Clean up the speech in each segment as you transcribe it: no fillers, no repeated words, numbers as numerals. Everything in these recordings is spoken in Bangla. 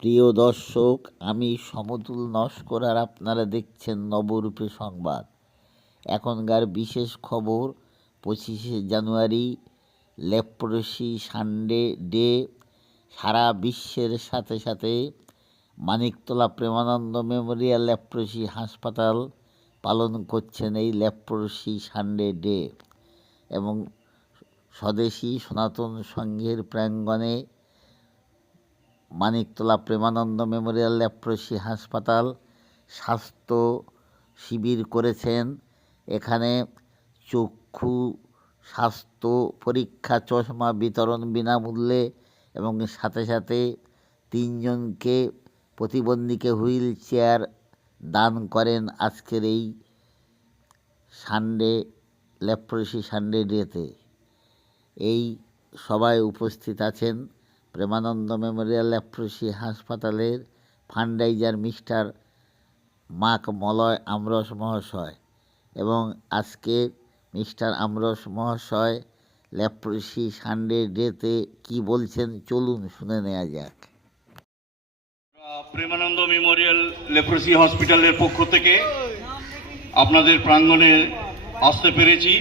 প্রিয় দর্শক, আমি সমতুল নস্কর আর আপনারা দেখছেন নবরূপে সংবাদ। এখনকার বিশেষ খবর, 25শে জানুয়ারি লেপ্রসি সানডে ডে। সারা বিশ্বের সাথে সাথে মানিকতলা প্রেমানন্দ মেমোরিয়াল লেপ্রসি হাসপাতাল পালন করছেন এই লেপ্রসি সানডে ডে। এবং স্বদেশী সনাতন সংঘের প্রাঙ্গণে মানিকতলা প্রেমানন্দ মেমোরিয়াল লেপ্রসি হাসপাতাল স্বাস্থ্য শিবির করেছেন। এখানে চক্ষু স্বাস্থ্য পরীক্ষা, চশমা বিতরণ বিনামূল্যে এবং সাথে সাথে 3জনকে প্রতিবন্ধীকে হুইল চেয়ার দান করেন আজকের এই সানডে লেপ্রসি সানডে ডেতে। এই সভায় উপস্থিত আছেন প্রেমানন্দ মেমোরিয়াল লেপ্রসি হাসপাতালের ফান্ডাইজার মিস্টার মাক মলয় আমরস মহাশয়। এবং আজকে মিস্টার আমরস মহাশয় লেপ্রসি সানডে ডেতে কি বলছেন, চলুন শুনে নেওয়া যাক। প্রেমানন্দ মেমোরিয়াল লেপ্রসি হসপিটালের পক্ষ থেকে আপনাদের প্রাঙ্গণে আসতে পেরেছি,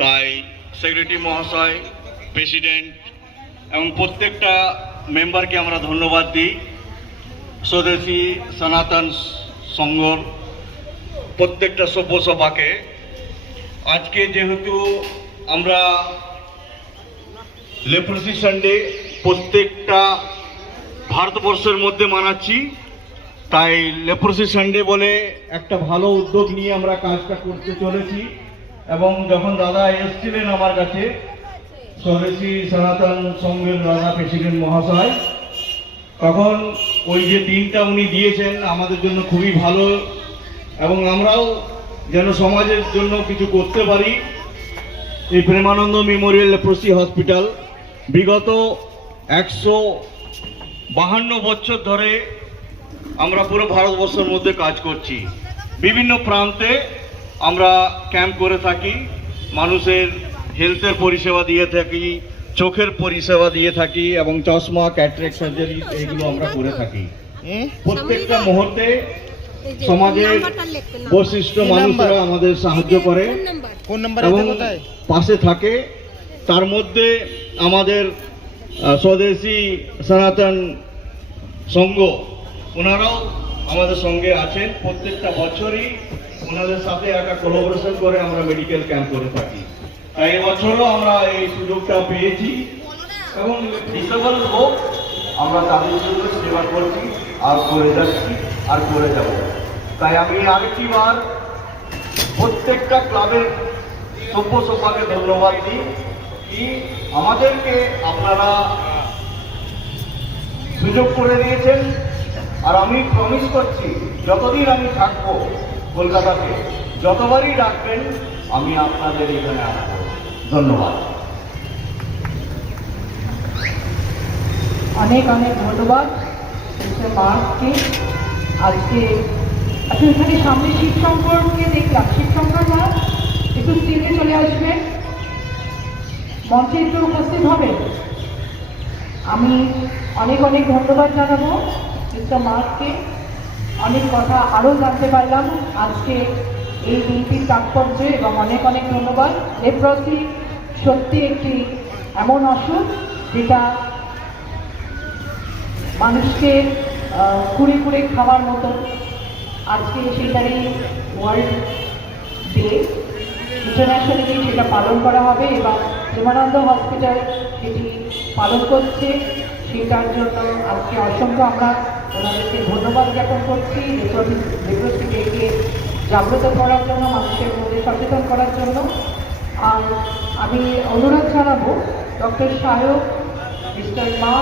তাই সেক্রেটারি মহাশয়, প্রেসিডেন্ট এবং প্রত্যেকটা মেম্বারকে আমরা ধন্যবাদ দিই। স্বদেশী সনাতন সংঘর প্রত্যেকটা সভ্য সভাকে আজকে যেহেতু আমরা লেপ্রসি সানডে প্রত্যেকটা ভারতবর্ষের মধ্যে মানাচ্ছি, তাই লেপ্রসি সানডে বলে একটা ভালো উদ্যোগ নিয়ে আমরা কাজটা করতে চলেছি। এবং যখন দাদা এসেছিলেন আমার কাছে, স্বদেশী সনাতন সংঘের দাদা প্রেসিডেন্ট মহাশয়, তখন ওই যে দিনটা উনি দিয়েছেন আমাদের জন্য খুবই ভালো, এবং আমরাও যেন সমাজের জন্য কিছু করতে পারি। এই প্রেমানন্দ মেমোরিয়াল লেপ্রসি হসপিটাল বিগত 152 বছর ধরে আমরা পুরো ভারতবর্ষের মধ্যে কাজ করছি। বিভিন্ন প্রান্তে আমরা ক্যাম্প করে থাকি, মানুষের হেলথের পরিষেবা দিয়ে থাকি, চোখের পরিষেবা দিয়ে থাকি এবং চশমা, ক্যাটারাক্ট সার্জারি এগুলো আমরা করে থাকি। প্রত্যেকটা মুহূর্তে সমাজের বৈশিষ্ট্য মানুষরা আমাদের সাহায্য করে এবং পাশে থাকে। তার মধ্যে আমাদের স্বদেশী সনাতন সংঘ, ওনারাও আমাদের সঙ্গে আছেন। প্রত্যেকটা বছরই ওনাদের সাথে একটা কোলাবোরেশন করে আমরা মেডিকেল ক্যাম্প করে থাকি। তাই এবছরও আমরা এই সুযোগটা পেয়েছি এবং ডিসেবল হোক আমরা তাদের জন্য সেবা করছি আর করে যাচ্ছি আর করে যাব। তাই আমি আরেকটি বার প্রত্যেকটা ক্লাবের সভ্য সভাকে ধন্যবাদ দিই কি আমাদেরকে আপনারা সুযোগ করে দিয়েছেন। আর আমি প্রমিস করছি, যতদিন আমি থাকবো কলকাতাতে, যতবারই ডাকবেন আমি আপনাদের এখানে আসবো। ধন্যবাদ। অনেক অনেক ধন্যবাদ মিস্টার মার্ককে। আজকে আসলে এখানে সামনে শিব শঙ্করকে দেখলাম। শিব শঙ্কর মা একটু স্টেজে চলে আসবেন, মঞ্চে একটু উপস্থিত হবেন। আমি অনেক অনেক ধন্যবাদ জানাবো মিস্টার মার্ককে। অনেক কথা আরও জানতে পারলাম আজকে এই দিনটির তাৎপর্যে, এবং অনেক অনেক ধন্যবাদ। লেপ্রসি সত্যি একটি এমন অসুখ যেটা মানুষকে কুড়ে কুড়ে খাওয়ার মতো। আজকে সেটারই ওয়ার্ল্ড ডে, ইন্টারন্যাশনালি সেটা পালন করা হবে এবং প্রেমানন্দ হসপিটাল সেটি পালন করছে। সেটার জন্য আজকে অসংখ্য আমরা ওনাদেরকে ধন্যবাদ জ্ঞাপন করছি। লেপ্রসি ডেকে জাগ্রত করার জন্য, মানুষের মধ্যে সচেতন করার জন্য। আর আমি অনুরোধ জানাবো ডক্টর সায়ক, মিস্টার মা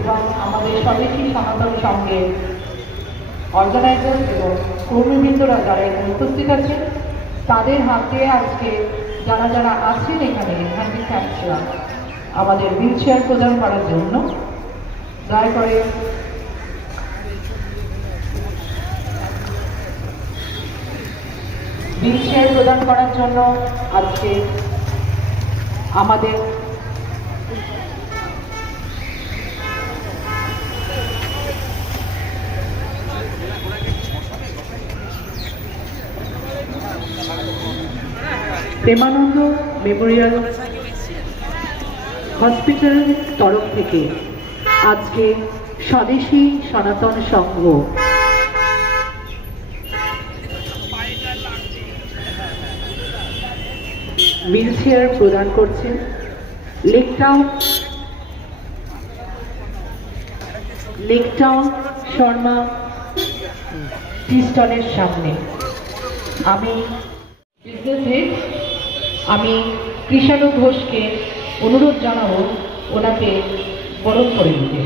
এবং আমাদের স্বদেশী সনাতন সংঘের অর্গানাইজার এবং কর্মীবৃন্দরা যারা এখানে উপস্থিত আছেন, তাদের হাতে আজকে যারা যারা আছেন এখানে হ্যান্ডিক্যাপরা আমাদের হুইল চেয়ার প্রদান করার জন্য দয়া করে হুইল চেয়ার প্রদান করার জন্য আজকে আমাদের প্রেমানন্দ মেমোরিয়াল হসপিটাল তরফ থেকে আজকে স্বদেশী সনাতন সংঘ হুইল চেয়ার প্রদান করছেন লেকটাউন শর্মা টি স্টলের সামনে। আমি কৃষাণু ঘোষকে অনুরোধ জানাবো ওনাকে বরণ করে দিতে।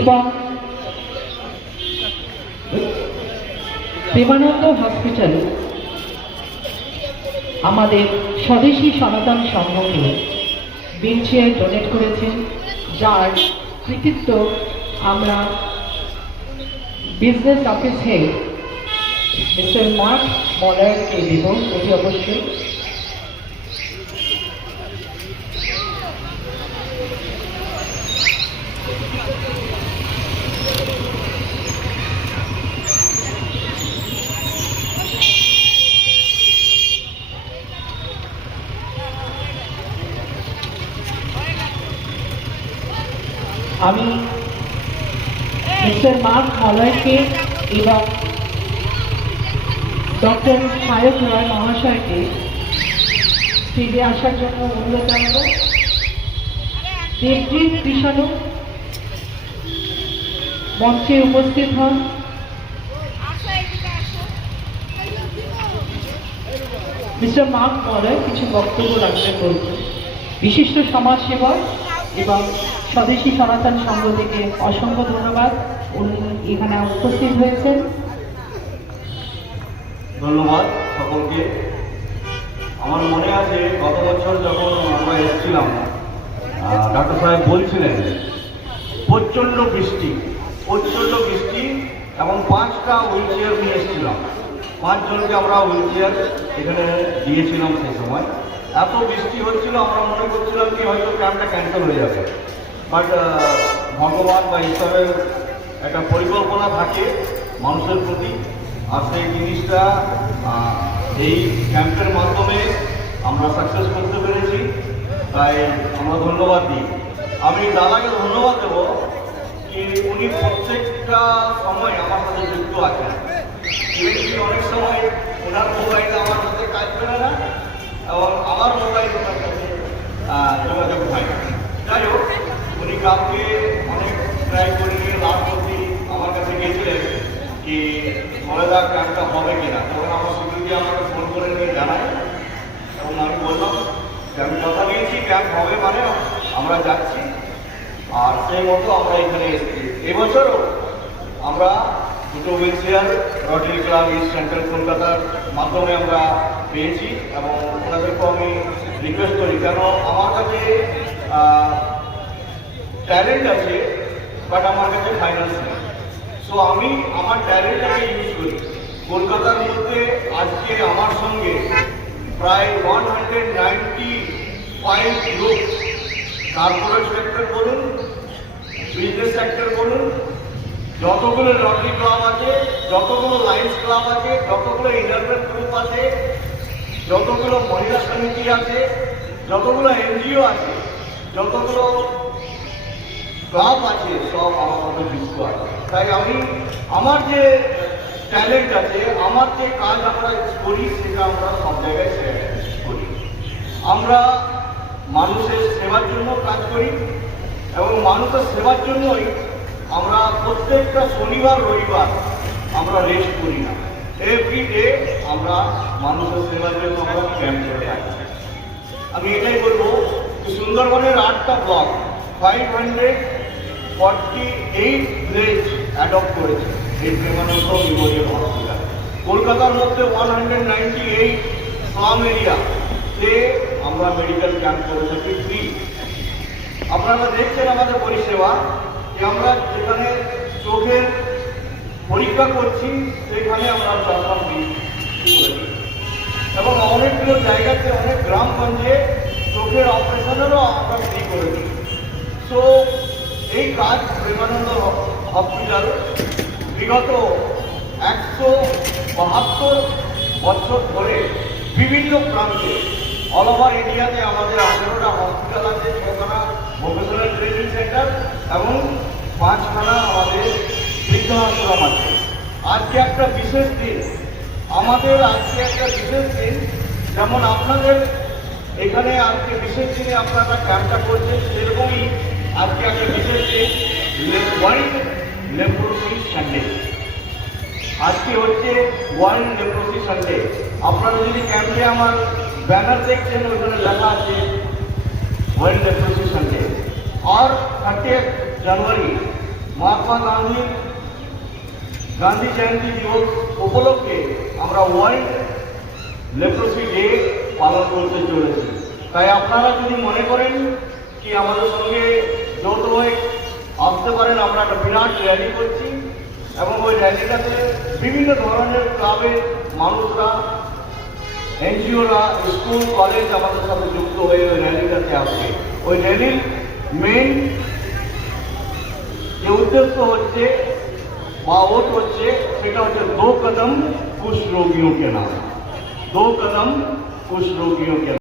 এবং প্রেমানন্দ হসপিটাল আমাদের স্বদেশী সনাতন সংঘকে হুইল চেয়ার ডোনেট করেছেন, যার কৃতিত্ব আমরা business office head mister Mark মলারকে দেব অতি অবশ্যই। আমি মিস্টার মার্ক মলয়কে এবং ডক্টর সায়ক রয় মহাশয়কে স্টেজে আসার জন্য অনুরোধ জানাবো। দেবজিৎ কৃষাণু মঞ্চে উপস্থিত হন। মিস্টার মার্ক মলয় কিছু বক্তব্য রাখতে বলছেন। বিশিষ্ট সমাজসেবক এবং স্বদেশী সনাতন সংঘ থেকে অসংখ্য ধন্যবাদ, উনি এখানে উপস্থিত হয়েছেন। ধন্যবাদ সকলকে। আমার মনে আছে গত বছর যখন আমরা এসেছিলাম, ডাক্তার সাহেব বলছিলেন প্রচণ্ড বৃষ্টি এবং 5টা হুইল চেয়ার নিয়ে এসেছিলাম। 5 জনকে আমরা হুইল চেয়ার এখানে দিয়েছিলাম। সেই সময় এত বৃষ্টি হচ্ছিল, আমরা মনে করছিলাম কি হয়তো ক্যাম্পটা ক্যান্সেল হয়ে যাবে। বাট ভগবান বা ঈশ্বরের একটা পরিকল্পনা থাকে মানুষের প্রতি, আর সেই জিনিসটা এই ক্যাম্পের মাধ্যমে আমরা সাকসেস করতে পেরেছি। তাই আমরা ধন্যবাদ দিই। আমি দাদাকে ধন্যবাদ দেবো কি উনি প্রত্যেকটা সময় আমার সাথে যুক্ত আছেন। অনেক সময় ওনার মোবাইলে আমার সাথে কাজ করে না এবং আমার মোবাইল ওনার সাথে যোগাযোগ হয়। যাই হোক, উনি কাউকে অনেক ট্রাই করে নিয়ে লাস্ট অব্দি আমার কাছে গিয়েছিলেন কি মলেদা ক্যাম্পটা হবে কিনা। তখন আমার সিকিউরিটি আমাকে ফোন করে নিয়ে জানায় এবং আমি বললাম যে আমি কথা দিয়েছি ক্যাম্প হবে, মানে আমরা যাচ্ছি। আর সেই মতো আমরা এখানে এসেছি। এবছরও আমরা 2টো wheel chair Rotary club east central কলকাতার মাধ্যমে আমরা পেয়েছি এবং ওনাদেরকেও আমি রিকোয়েস্ট করি, কেন আমার কাছে ট্যালেন্ট আছে বাট আমার কাছে ফাইন্যান্স নেই। সো আমি আমার ট্যালেন্টটাকে ইউজ করি। কলকাতার মধ্যে আজকে আমার সঙ্গে প্রায় 195 লোক, কর্পোরেট সেক্টর বলুন, বিজনেস সেক্টর বলুন, যতগুলো লটারি ক্লাব আছে, যতগুলো লাইন্স ক্লাব আছে, যতগুলো ইন্টারনেট গ্রুপ আছে, যতগুলো মহিলা সমিতি আছে, যতগুলো এনজিও আছে, যতগুলো ক্লাব আছে, সব আমার মধ্যে যুক্ত আছে। তাই আমি আমার যে ট্যালেন্ট আছে, আমার যে কাজ আমরা করি, সেটা আমরা সব জায়গায় শেয়ার করি। আমরা মানুষের সেবার জন্য কাজ করি এবং মানুষের সেবার জন্যই আমরা প্রত্যেকটা শনিবার রবিবার আমরা রেস্ট করি না। এভরিডে আমরা মানুষের সেবার জন্য আমরা ক্যাম্প করে থাকি। আমি এটাই বলবো যে সুন্দরবনের 8টা ব্লক 548 ভিলেজ অ্যাডপ্ট করেছে এই প্রেমানন্দ মেমোরিয়াল হসপিটাল। কলকাতার মধ্যে 198 স্লাম এরিয়াতে আমরা মেডিকেল ক্যাম্প করে থাকি ফ্রি। আপনারা দেখছেন আমাদের পরিষেবা, যে আমরা যেখানে চোখের পরীক্ষা করছি সেখানে আমরা চশমা ফ্রি করে দিই এবং অনেকগুলো জায়গাতে, অনেক গ্রামগঞ্জে চোখের অপারেশনেরও আমরা ফ্রি করে দিই। তো এই কাজ প্রেমানন্দ হসপিটাল বিগত 172 বছর ধরে বিভিন্ন প্রান্তে অল ওভার ইন্ডিয়াতে আমাদের 18টা হসপিটাল আছে, 6খানা ভোকেশনাল ট্রেনিং সেন্টার এবং 5খানা আমাদের বৃদ্ধাশ্রম আছে। আজকে একটা বিশেষ দিন, আমাদের আজকে একটা বিশেষ দিন, যেমন আপনাদের এখানে আজকে বিশেষ দিনে আপনারা ক্যাম্পটা করছেন, সেরকমই আজকে একটা বিশেষ দিন, ওয়ার্ল্ড লেপ্রোসি সানডে। আজকে হচ্ছে ওয়ার্ল্ড লেপ্রোসি সানডে। আপনারা যদি ক্যাম্পে আমার ব্যানার দেখছেন, ওইখানে লেখা আছে ওয়ার্ল্ড লেপ্রোসি সানডে। আর 30 জানুয়ারি মহাত্মা গান্ধী জয়ন্তী দিবস উপলক্ষে আমরা ওয়ার্ল্ড লেপ্রোসি ডে পালন করতে চলেছি। তাই আপনারা যদি মনে করেন কি আমাদের সঙ্গে যৌথ হয়ে আসতে পারেন, আমরা একটা বিরাট র্যালি করছি এবং ওই র্যালিটাতে বিভিন্ন ধরনের ক্লাবের মানুষরা, এনজিওরা, স্কুল কলেজ আমাদের সাথে যুক্ত হয়ে ওই র্যালিটাতে আসবে। ওই র্যালির মেন যে উদ্দেশ্য হচ্ছে বা ওট হচ্ছে, সেটা হচ্ছে 2 कदम कुछ रोगियों के नाम, 2 कदम कुछ रोगियों के नाम।